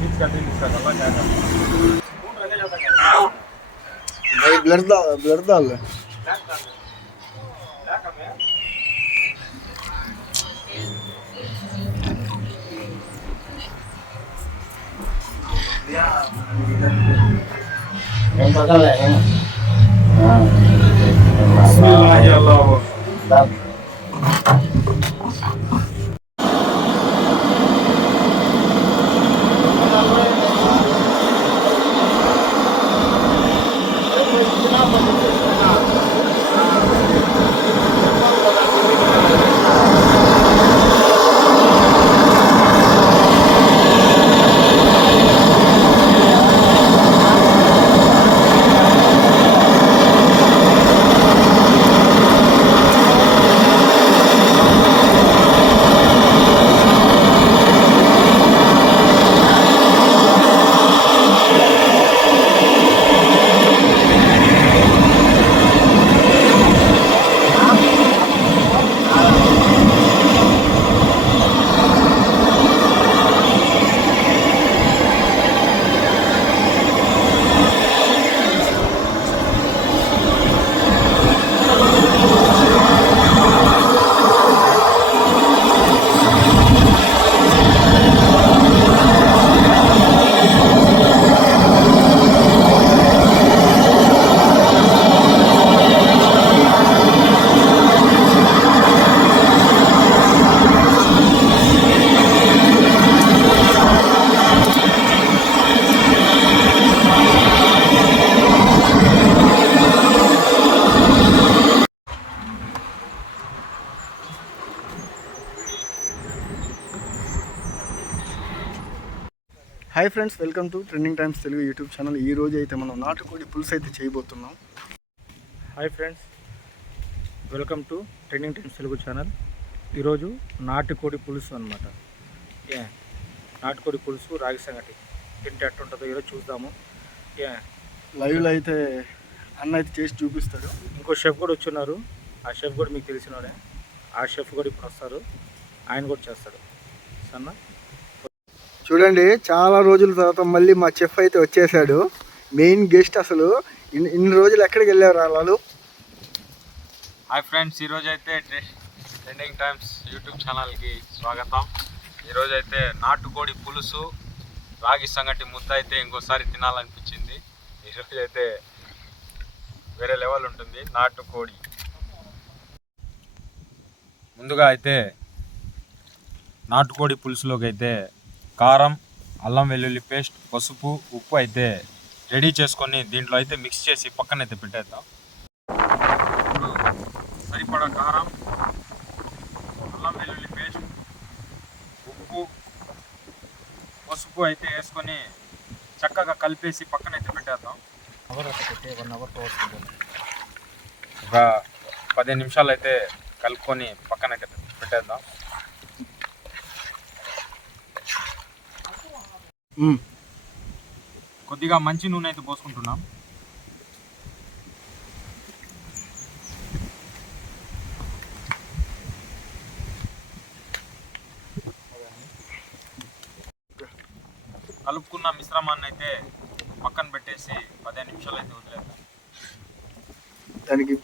Seat कर दी इसका गला क्या कर भाई ब्लड डाल ले। Yang bakal ya, Bismillahirrahmanirrahim. Hi friends, welcome to trending times Telugu YouTube channel. ఈ రోజు అయితే మనం నాటుకోడి పులుసు అయితే చేయబోతున్నాం. Hi friends, welcome to trending times Telugu channel. ఈరోజు నాటుకోడి పులుసు అనమాట. నాటుకోడి పులుసు రాగి సంగటి తింటే ఎట్టుంటుందో ఈరోజు చూద్దాము. లైవ్లో అయితే అన్న అయితే చేసి చూపిస్తాడు. ఇంకో షెఫ్ కూడా వచ్చున్నారు. ఆ షెఫ్ కూడా మీకు తెలిసినోడే. ఆ షెఫ్ కూడా ఇప్పుడు వస్తారు, ఆయన కూడా చేస్తాడు. సన్న చూడండి, చాలా రోజుల తర్వాత మళ్ళీ మా చెఫ్ అయితే వచ్చేసాడు. Main guest. అసలు ఇన్ని రోజులు ఎక్కడికి వెళ్ళారు వాళ్ళు? హాయ్ ఫ్రెండ్స్, ఈరోజు అయితే ట్రెండింగ్ టైమ్స్ యూట్యూబ్ ఛానల్కి స్వాగతం. ఈరోజు అయితే నాటుకోడి పులుసు రాగి సంగటి ముద్ద అయితే ఇంకోసారి తినాలనిపించింది. ఈరోజు అయితే వేరే లెవెల్ ఉంటుంది నాటుకోడి. ముందుగా అయితే నాటుకోడి పులుసులోకి అయితే కారం, అల్లం వెల్లుల్లి పేస్ట్, పసుపు, ఉప్పు అయితే రెడీ చేసుకొని దీంట్లో అయితే మిక్స్ చేసి పక్కన అయితే పెట్టేద్దాం. సరిపడా కారం, అల్లం వెల్లుల్లి పేస్ట్, ఉప్పు, పసుపు అయితే వేసుకొని చక్కగా కలిపేసి పక్కన అయితే పెట్టేద్దాం. 1 అవర్ ఒక 15 నిమిషాలు అయితే కలుపుకొని పక్కన అయితే పెట్టేద్దాం. కొద్దిగా మంచి నూనె అయితే పోసుకుంటున్నాం. కలుపుకున్న మిశ్రమాన్ని అయితే పక్కన పెట్టేసి 15 నిమిషాలు అయితే వదిలేద్దాం. దానికి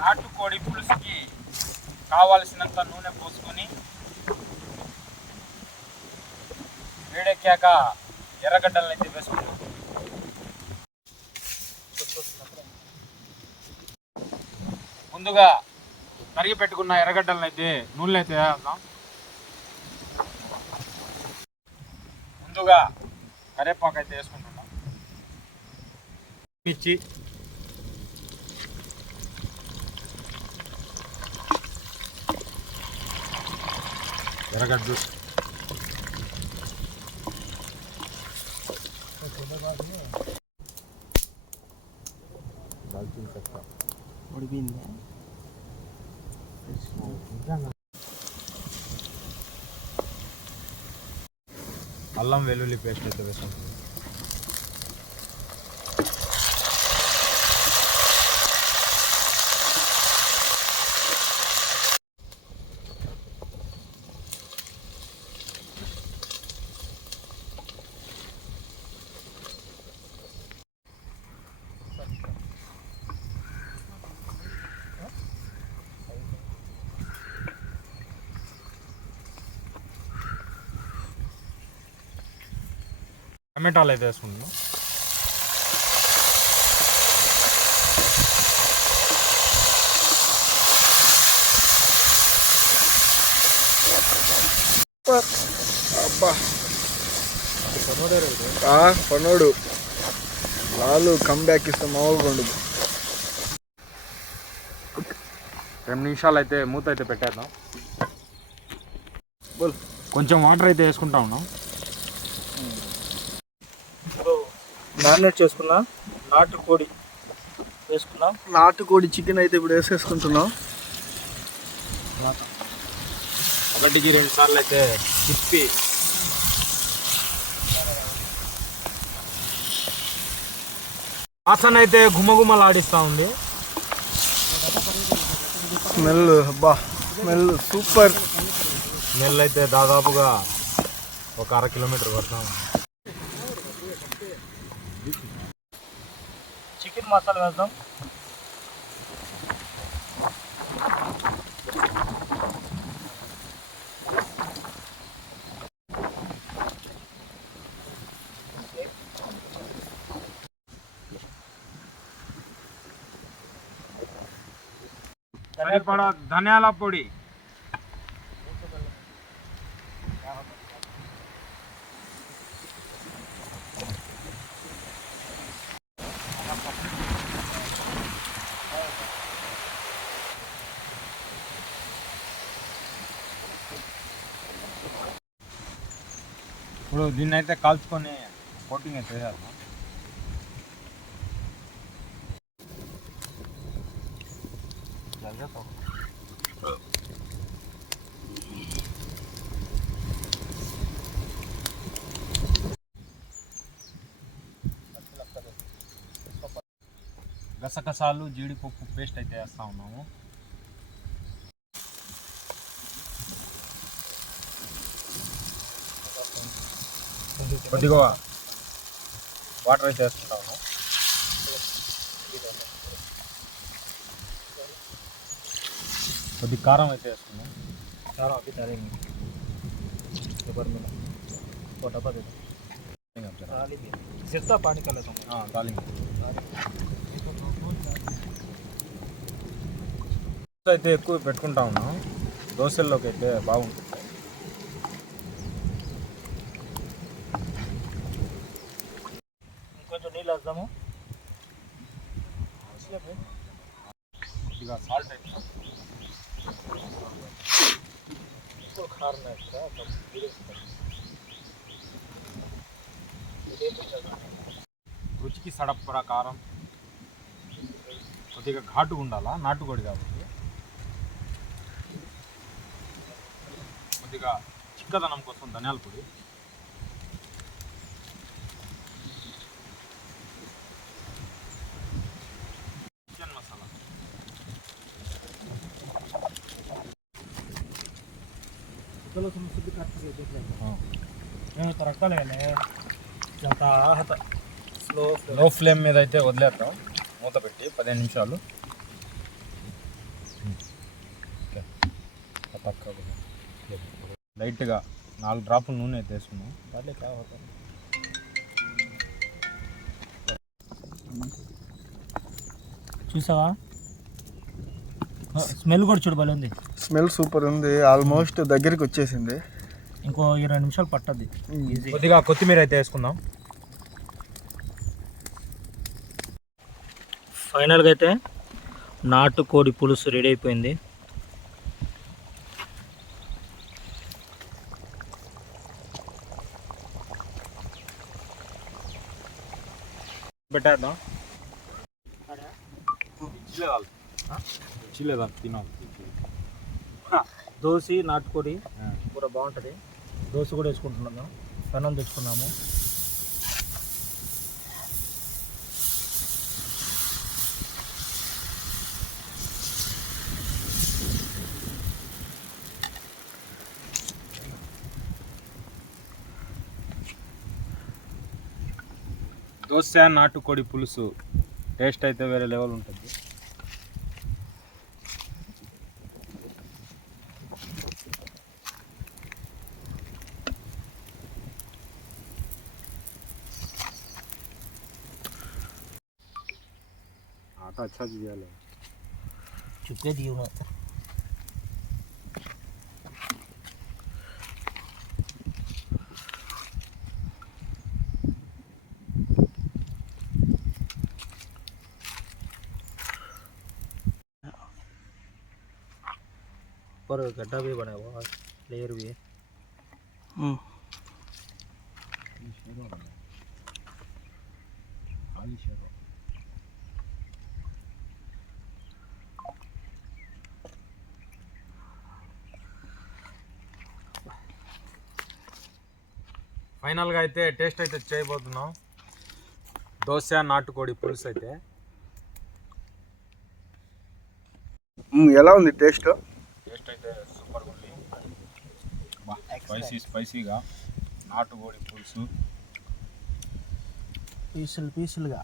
నాటుకోడి పులుసుకి కావాల్సినంత నూనె పోసుకొని వేడెక్కాక ఎర్రగడ్డలను అయితే వేసుకుంటాం. ముందుగా కరిగి పెట్టుకున్న ఎర్రగడ్డలను అయితే నూనెలో అయితే వేద్దాం. ముందుగా కరివేపాకు అయితే వేసుకుంటున్నాం. మిర్చి, ఎర్రగడ్డలు, దాల్చిన చెక్క, అల్లం వెల్లుల్లి పేస్ట్ అయితే వేసుకుంటాం. టమాటాలు అయితే వేసుకుంటున్నాం. అబ్బా పనోడు లాలు కమ్ బ్యాక్ ఇస్తే మామూలుగా ఉండదు. 2 నిమిషాలు అయితే మూత అయితే పెట్టేద్దాం. కొంచెం వాటర్ అయితే వేసుకుంటా ఉన్నాం. మ్యారినేట్ చేసుకున్న నాటుకోడి వేసుకున్నాం. నాటుకోడి చికెన్ అయితే ఇప్పుడు వేసేసుకుంటున్నాం. 1కి 2 సార్లు అయితే తిప్పి వాసన అయితే గుమగుమలాడిస్తూ ఉంది. స్మెల్ అబ్బా స్మెల్ సూపర్. స్మెల్ అయితే దాదాపుగా ఒక 1/2 కిలోమీటర్ వస్తాం. చికెన్ మసాలా వేద్దాం. సరిపడా ధనియాల పొడి, ఇప్పుడు దీన్ని అయితే కాల్చుకొని కోటింగ్ అయితే వేయాలి. గసగసాలు జీడిపప్పు పేస్ట్ అయితే వేస్తూ ఉన్నాము. కొద్దిగా వాటర్ అయితే వేసుకుంటాము. కొద్ది కారం అయితే వేసుకున్నాం. కారం అవి తరేంगे पेपर में वो डब्बा दे दो सिर्फ पानी कर लेता हूँ. అయితే ఎక్కువ పెట్టుకుంటా ఉన్నాం. దోశల్లోకి అయితే బాగుంటుంది. ఇంకొంచెం నీళ్ళు వేద్దాము. కొద్దిగా సాల్ట్ అయితే కారం వేస్తా. రుచికి సడపడా కారం, కొద్దిగా ఘాటుగా ఉండాలా నాటుకోడి కాబట్టి. కొద్దిగా చిక్కదనం కోసం ధనియాల పొడి, చికెన్ మసాలా, లో ఫ్లేమ్ మీద అయితే వదిలేద్దాం. మూత పెట్టి 15 నిమిషాలు. లైట్గా 4 డ్రాపుల నూనె అయితే వేసుకున్నాం. చూసావా స్మెల్ కూడా చూడు భలే ఉంది. స్మెల్ సూపర్ ఉంది. ఆల్మోస్ట్ దగ్గరికి వచ్చేసింది. ఇంకో 20 నిమిషాలు పట్టద్ది. కొద్దిగా కొత్తిమీర అయితే వేసుకుందాం. ఫైనల్గా అయితే నాటుకోడి పులుసు రెడీ అయిపోయింది. పెట్టేద్దాం. చిల్లేదా తినాలి. దోశ నాటుకోడి కూర బాగుంటుంది. దోశ కూడా వేసుకుంటున్నాము. పెనం తెచ్చుకున్నాము. దోశ నాటుకోడి పులుసు టేస్ట్ అయితే వేరే లెవెల్ ఉంటుంది. आटा अच्छा दिया ले चुपके दियो ना. पर गड्ढा भी बना हुआ लेयर भी है. ఫైనల్గా అయితే టేస్ట్ అయితే చేయబోతున్నాం. దోశ నాటుకోడి పులుసు అయితే ఎలా ఉంది టేస్ట్? టేస్ట్ అయితే సూపర్గా ఉంది. స్పైసీగా నాటుకోడి పులుసు పీసులుగా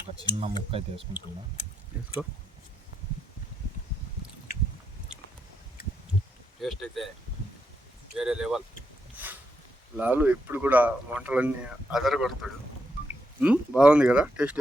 ఒక చిన్న ముక్క అయితే వేసుకుంటున్నా. తీసుకో. టేస్ట్ అయితే వేరే లెవెల్. లాలు ఎప్పుడు కూడా వంటలన్నీ అదరగొడతాడు. బాగుంది కదా టేస్ట్?